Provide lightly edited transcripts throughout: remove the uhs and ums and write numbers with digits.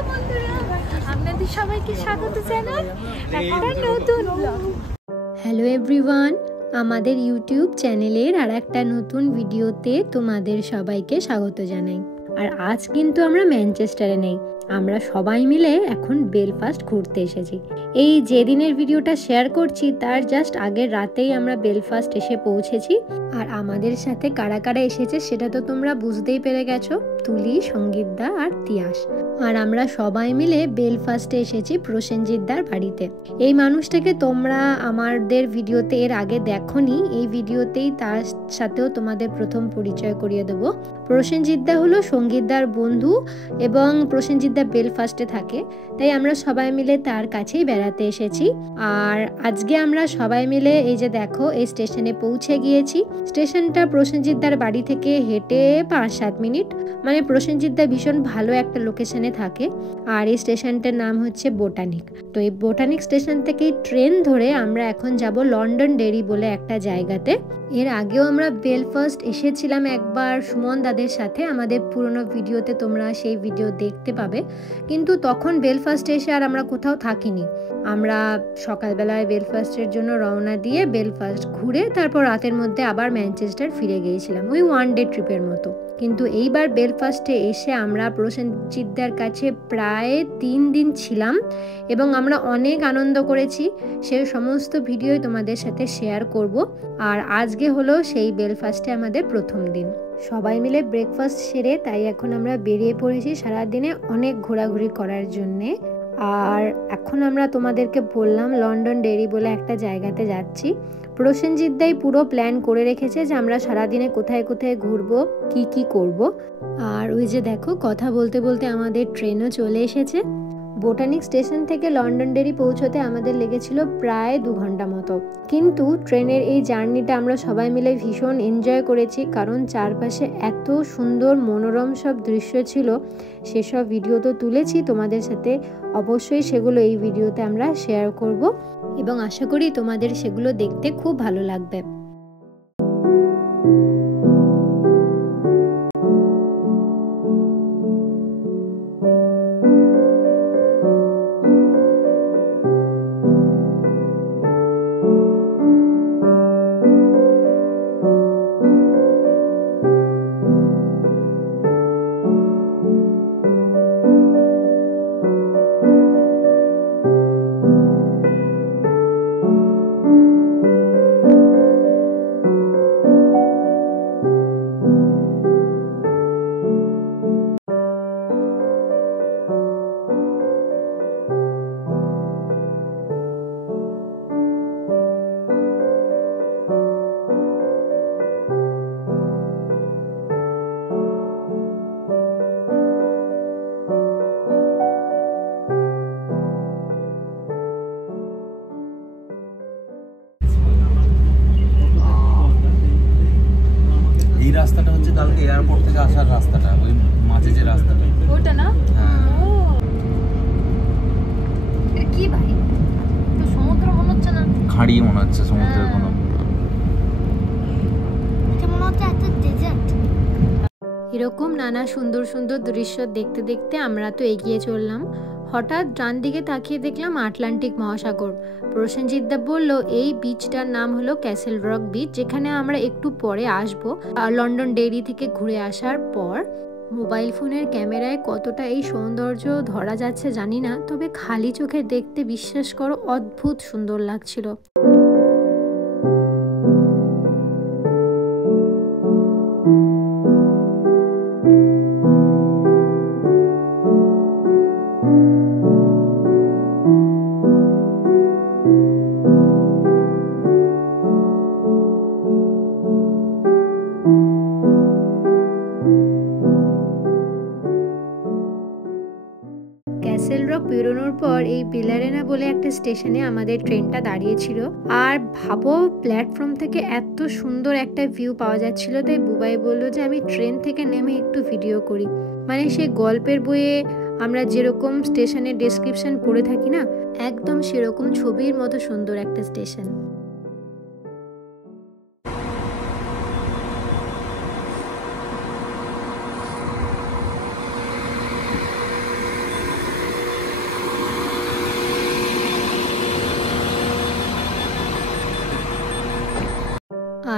Hello বন্ধুরা, আপনাদের সবাইকে স্বাগত জানাই একটা নতুন ব্লগ। হ্যালো এভরিওয়ান, আমাদের ইউটিউব চ্যানেলের আর একটা নতুন ভিডিওতে তোমাদের সবাইকে স্বাগত জানাই। আর আজ কিন্তু আমরা ম্যানচেস্টারে নেই, আমরা সবাই মিলে এখন বেলফাস্ট ঘুরতে এসেছি। এই যেদিনের ভিডিওটা শেয়ার করছি তার জাস্ট আগের রাতেই আমরা বেলফাস্ট এসে পৌঁছেছি। আর আমাদের সাথে কারা কারা এসেছে সেটা তো তোমরা বুঝতেই পেরে গেছো, তুলি, সঙ্গীতদা আর তিয়াস। আর আমরা সবাই মিলে বেলফাস্টে এসেছি প্রসেনজিৎদার বাড়িতে। এই মানুষটাকে তোমরা আমাদের ভিডিওতে এর আগে দেখোনি, এই ভিডিওতেই তার সাথেও তোমাদের প্রথম পরিচয় করিয়ে দেবো। প্রসেনজিৎদা হলো সঙ্গীতদার বন্ধু এবং প্রসেনজিৎদা বেলফাস্টে থাকে, তাই আমরা সবাই মিলে তার কাছেই বেড়াতে এসেছি। আর আজকে আমরা সবাই মিলে এই যে দেখো এই স্টেশনে পৌঁছে গিয়েছি। স্টেশনটা প্রসেনজিৎদার বাড়ি থেকে হেঁটে 5-7 মিনিট, মানে প্রসেনজিৎদা ভীষণ ভালো একটা লোকেশনে থাকে। আর এই স্টেশনটার নাম হচ্ছে বোটানিক। তো এই বোটানিক স্টেশন থেকেই ট্রেন ধরে আমরা এখন যাব লন্ডনডেরি বলে একটা জায়গাতে। এর আগেও আমরা বেলফাস্ট এসেছিলাম একবার সুমন দাদের সাথে, আমাদের পুরনো ভিডিওতে তোমরা সেই ভিডিও দেখতে পাবে। কিন্তু তখন বেলফাস্টে এসে আর আমরা কোথাও থাকিনি, আমরা সকালবেলায় বেলফাস্টের জন্য রওনা দিয়ে বেলফাস্ট ঘুরে তারপর রাতের মধ্যে আবার ম্যানচেস্টার ফিরে গিয়েছিলাম, ওই 1 ডে ট্রিপের মতো। কিন্তু এইবার বেলফাস্টে এসে আমরা প্রসেনজিৎদার কাছে প্রায় 3 দিন ছিলাম এবং আমরা অনেক আনন্দ করেছি। সেই সমস্ত ভিডিওই তোমাদের সাথে শেয়ার করব। আর আজকে হলো সেই বেলফাস্টে আমাদের প্রথম দিন। সবাই মিলে ব্রেকফাস্ট সেরে তাই এখন আমরা বেরিয়ে পড়েছি সারাদিনে অনেক ঘোরাঘুরি করার জন্যে। আর এখন আমরা তোমাদেরকে বললাম লন্ডনডেরি বলে একটা জায়গাতে যাচ্ছি। প্রসেনজিৎদাই পুরো প্ল্যান করে রেখেছে যে আমরা সারাদিনে কোথায় কোথায় ঘুরবো, কি কি করব। আর ওই যে দেখো কথা বলতে বলতে আমাদের ট্রেনও চলে এসেছে। বোটানিক স্টেশন থেকে লন্ডনডেরি পৌঁছতে আমাদের লেগেছিল প্রায় 2 ঘন্টা মতো। কিন্তু ট্রেনের এই জার্নিটা আমরা সবাই মিলে ভীষণ এনজয় করেছি, কারণ চারপাশে এত সুন্দর মনোরম সব দৃশ্য ছিল। সেসব ভিডিও তো তুলেছি তোমাদের সাথে, অবশ্যই সেগুলো এই ভিডিওতে আমরা শেয়ার করব এবং আশা করি তোমাদের সেগুলো দেখতে খুব ভালো লাগবে। এই রাস্তাটা হচ্ছে কালকে এয়ারপোর্ট থেকে আসার রাস্তাটা, ওই মাঝে যে রাস্তাটা ওটা না? ও কি ভাই, তো সমুদ্র মনে হচ্ছে না? খাড়ি মনে হচ্ছে সমুদ্রের কোনো। এটা মনে হচ্ছে একটা ডেজার্ট। এরকম নানা সুন্দর সুন্দর দৃশ্য দেখতে দেখতে আমরা তো এগিয়ে চললাম। হঠাৎ ডান দিকে তাকিয়ে দেখলাম আটলান্টিক মহাসাগর। প্রসেনজিৎদা বলল এই বিচটার নাম হলো ক্যাসেল রক বিচ, যেখানে আমরা একটু পরে আসবো লন্ডনডেরি থেকে ঘুরে আসার পর। মোবাইল ফোনের ক্যামেরায় কতটা এই সৌন্দর্য ধরা যাচ্ছে জানি না, তবে খালি চোখে দেখতে বিশ্বাস করো অদ্ভুত সুন্দর লাগছিল। ক্যাসেল রক পেরোনোর পর এই পিলারেনা বলে একটা স্টেশনে আমাদের ট্রেনটা দাঁড়িয়েছিল। আর ভাবো প্ল্যাটফর্ম থেকে এত সুন্দর একটা ভিউ পাওয়া যাচ্ছিল, তাই বুবাই বললো যে আমি ট্রেন থেকে নেমে একটু ভিডিও করি। মানে সেই গল্পের বইয়ে আমরা যেরকম স্টেশনের ডেসক্রিপশন পড়ে থাকি না, একদম সেরকম ছবির মতো সুন্দর একটা স্টেশন।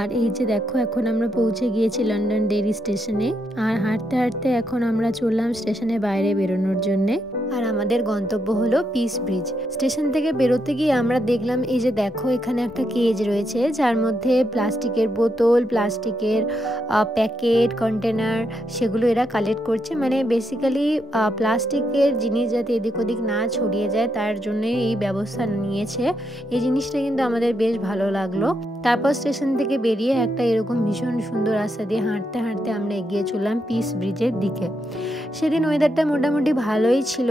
আর এই যে দেখো এখন আমরা পৌঁছে গিয়েছি লন্ডন ডেরি স্টেশনে। আর হাঁটতে হাঁটতে এখন আমরা চললাম স্টেশনের বাইরে বেরোনোর জন্যে। আর আমাদের গন্তব্য হলো পিস ব্রিজ। স্টেশন থেকে বেরোতে গিয়ে আমরা দেখলাম এই যে দেখো এখানে একটা কেজ রয়েছে যার মধ্যে প্লাস্টিকের বোতল, প্লাস্টিকের প্যাকেট, কন্টেনার সেগুলো এরা কালেক্ট করছে। মানে বেসিক্যালি প্লাস্টিকের জিনিস যাতে এদিক ওদিক না ছড়িয়ে যায় তার জন্য এই ব্যবস্থা নিয়েছে। এই জিনিসটা কিন্তু আমাদের বেশ ভালো লাগলো। তারপর স্টেশন থেকে বেরিয়ে একটা এরকম ভীষণ সুন্দর রাস্তা দিয়ে হাঁটতে হাঁটতে আমরা এগিয়ে চললাম পিস ব্রিজের দিকে। সেদিন ওয়েদারটা মোটামুটি ভালোই ছিল,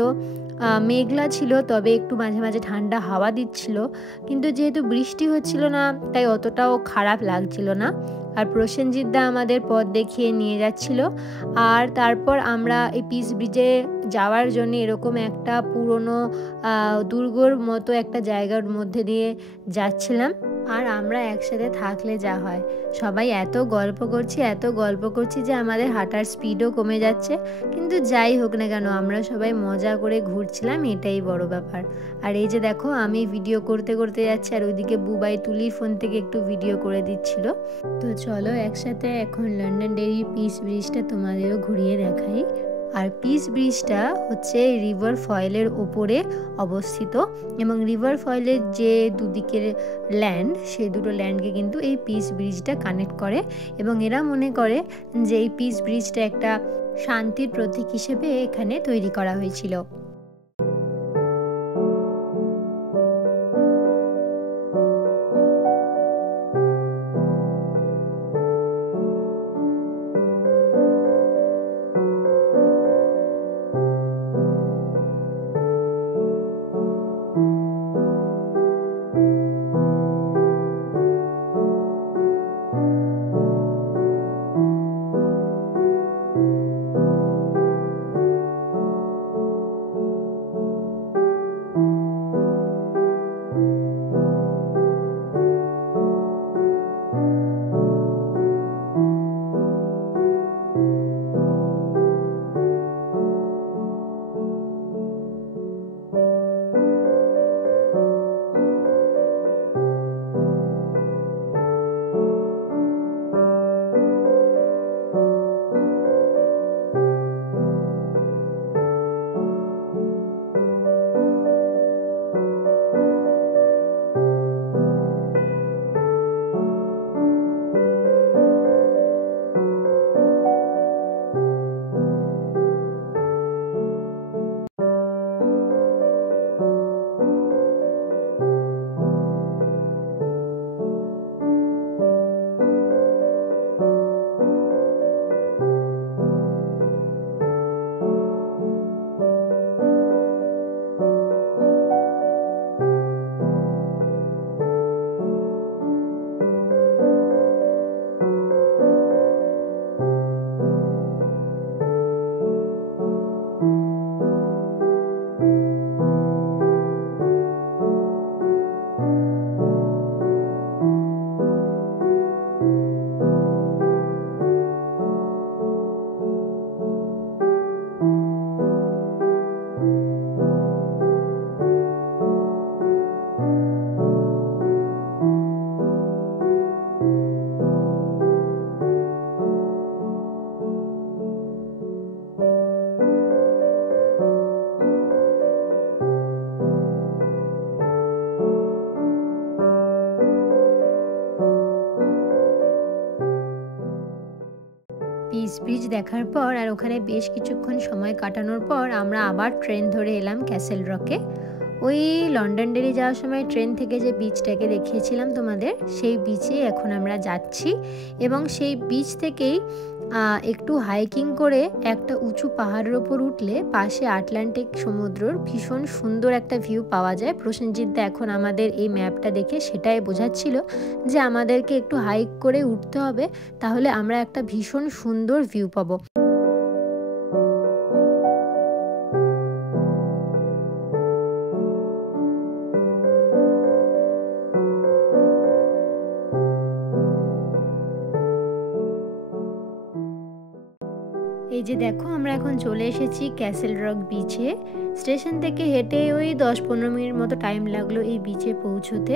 মেঘলা ছিল, তবে একটু মাঝে মাঝে ঠান্ডা হাওয়া দিচ্ছিল, কিন্তু যেহেতু বৃষ্টি হচ্ছিল না তাই অতটাও খারাপ লাগছিল না। আর প্রসেনজিৎ দা আমাদের পথ দেখিয়ে নিয়ে যাচ্ছিল। আর তারপর আমরা এই পিস ব্রিজে যাওয়ার জন্য এরকম একটা পুরনো দুর্গর মতো একটা জায়গার মধ্যে দিয়ে যাচ্ছিলাম। আর আমরা একসাথে থাকলে যা হয়, সবাই এত গল্প করছি যে আমাদের হাঁটার স্পিডও কমে যাচ্ছে। কিন্তু যাই হোক না কেন আমরা সবাই মজা করে ঘুরছিলাম, এটাই বড় ব্যাপার। আর এই যে দেখো আমি ভিডিও করতে করতে যাচ্ছি আর ওইদিকে বুবাই তুলি ফোন থেকে একটু ভিডিও করে দিচ্ছিল। তো চলো একসাথে এখন লন্ডন ডেরি পিস ব্রিজটা তোমাদেরও ঘুরিয়ে দেখাই। আর পিস ব্রিজটা হচ্ছে রিভার ফয়েলের ওপরে অবস্থিত এবং রিভার ফয়েলের যে দুদিকের ল্যান্ড, সেই দুটো ল্যান্ডকে কিন্তু এই পিস ব্রিজটা কানেক্ট করে এবং এরা মনে করে যে এই পিস ব্রিজটা একটা শান্তির প্রতীক হিসেবে এখানে তৈরি করা হয়েছিল। পিস ব্রিজ দেখার পর আর ওখানে বেশ কিছুক্ষণ সময় কাটানোর পর আমরা আবার ট্রেন ধরে এলাম ক্যাসেল রকে। ওই লন্ডন ডেরি যাওয়ার সময় ট্রেন থেকে যে বিচটাকে দেখিয়েছিলাম তোমাদের, সেই বিচে এখন আমরা যাচ্ছি এবং সেই বিচ থেকেই একটু হাইকিং করে একটা উঁচু পাহাড়ের ওপর উঠলে পাশে আটলান্টিক সমুদ্রর ভীষণ সুন্দর একটা ভিউ পাওয়া যায়। প্রসেনজিৎ দা এখন আমাদের এই ম্যাপটা দেখে সেটাই বোঝাচ্ছিল যে আমাদেরকে একটু হাইক করে উঠতে হবে, তাহলে আমরা একটা ভীষণ সুন্দর ভিউ পাবো। এই এই যে দেখো আমরা এখন চলে এসেছি ক্যাসেল রক বিচে। স্টেশন থেকে হেঁটে ওই 10-15 মিনিট মতো টাইম লাগলো এই বিচে পৌঁছতে।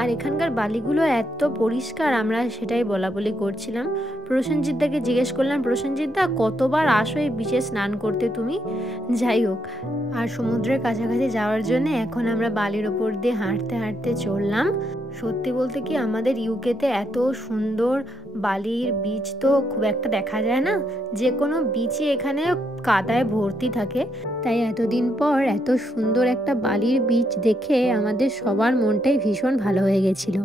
আর এখানকার বালিগুলো এত পরিষ্কার, আমরা সেটাই বলা বলি করছিলাম। প্রসেনজিৎদাকে জিজ্ঞেস করলাম, প্রসেনজিৎদা কতবার আসো এই বিচে স্নান করতে তুমি? যাই হোক, আর সমুদ্রের কাছাকাছি যাওয়ার জন্য এখন আমরা বালির ওপর দিয়ে হাঁটতে হাঁটতে চললাম। সত্যি বলতে কি আমাদের ইউকেতে এত সুন্দর বালির বিচ তো খুব একটা দেখা যায় না, যে কোনো বিচই এখানে কাদায় ভর্তি থাকে। তাই এতদিন পর এত সুন্দর একটা বালির বিচ দেখে আমাদের সবার মনটাই ভীষণ ভালো হয়ে গেছিল।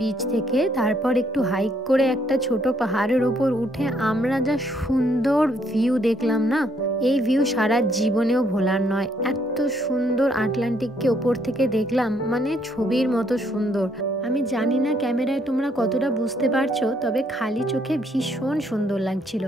বিচ থেকে তারপর একটু হাইক করে একটা ছোট পাহাড়ের ওপর উঠে আমরা যা সুন্দর ভিউ দেখলাম না, এই ভিউ সারা জীবনেও ভোলার নয়। এত সুন্দর আটলান্টিককে ওপর থেকে দেখলাম, মানে ছবির মতো সুন্দর। আমি জানি না ক্যামেরায় তোমরা কতটা বুঝতে পারছো, তবে খালি চোখে ভীষণ সুন্দর লাগছিল।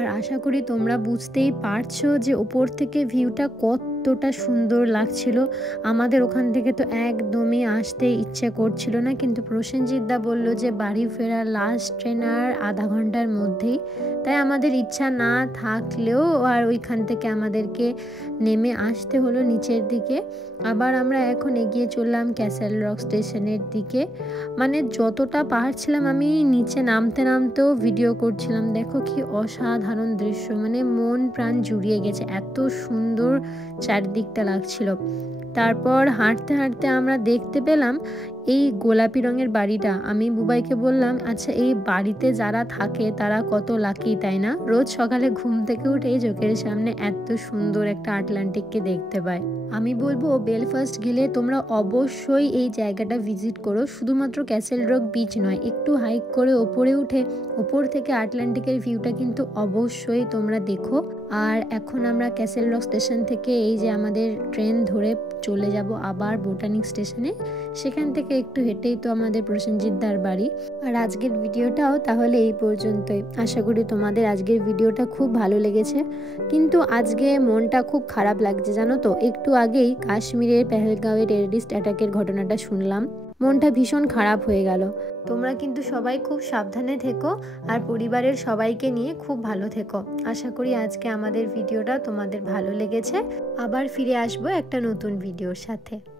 আর আশা করি তোমরা বুঝতেই পারছো যে ওপর থেকে ভিউটা কতটা সুন্দর লাগছিল। আমাদের ওখান থেকে তো একদমই আসতে ইচ্ছে করছিল না, কিন্তু প্রসেনজিৎদা বলল যে বাড়ি ফেরার লাস্ট ট্রেন আর আধা ঘন্টার মধ্যেই, তাই আমাদের ইচ্ছা না থাকলেও আর ওইখান থেকে আমাদেরকে নেমে আসতে হলো নিচের দিকে। আবার আমরা এখন এগিয়ে চললাম ক্যাসেল রক স্টেশনের দিকে। মানে যতটা পারছিলাম আমি নিচে নামতে নামতেও ভিডিও করছিলাম। দেখো কি অসাধারণ দৃশ্য, মানে মন প্রাণ জুড়িয়ে গেছে, এত সুন্দর চারদিকটা লাগছিল। তারপর হাঁটতে হাঁটতে আমরা দেখতে পেলাম এই গোলাপি রঙের বাড়িটা। আমি বুবাইকে বললাম, আচ্ছা এই বাড়িতে যারা থাকে তারা কত লাকি, তাই না? রোজ সকালে ঘুম থেকে উঠে চোখের সামনে এত সুন্দর একটা আটলান্টিককে দেখতে পায়। আমি বলবো বেলফাস্ট গেলে তোমরা অবশ্যই এই জায়গাটা ভিজিট করো। শুধুমাত্র ক্যাসেল রক বিচ নয়, একটু হাইক করে ওপরে উঠে ওপর থেকে আটলান্টিকের ভিউটা কিন্তু অবশ্যই তোমরা দেখো। আর এখন আমরা ক্যাসেল রক স্টেশন থেকে এই যে আমাদের ট্রেন ধরে চলে যাব আবার বোটানিক স্টেশনে। সেখান থেকে একটু হেঁটেই তো আমাদের প্রসেনজিৎদার বাড়ি। আর আজকের ভিডিওটাও তাহলে এই পর্যন্তই। আশা করি তোমাদের আজকের ভিডিওটা খুব ভালো লেগেছে। কিন্তু আজকে মনটা খুব খারাপ লাগছে জানো তো। একটু আগেই কাশ্মীরের পেহেলগাঁওয়ে টেররিস্ট অ্যাটাকের ঘটনাটা শুনলাম, মনটা ভীষণ খারাপ হয়ে গেল। তোমরা কিন্তু সবাই খুব সাবধানে থেকো আর পরিবারের সবাইকে নিয়ে খুব ভালো থেকো। আশা করি আজকে আমাদের ভিডিওটা তোমাদের ভালো লেগেছে। আবার ফিরে আসবো একটা নতুন ভিডিওর সাথে।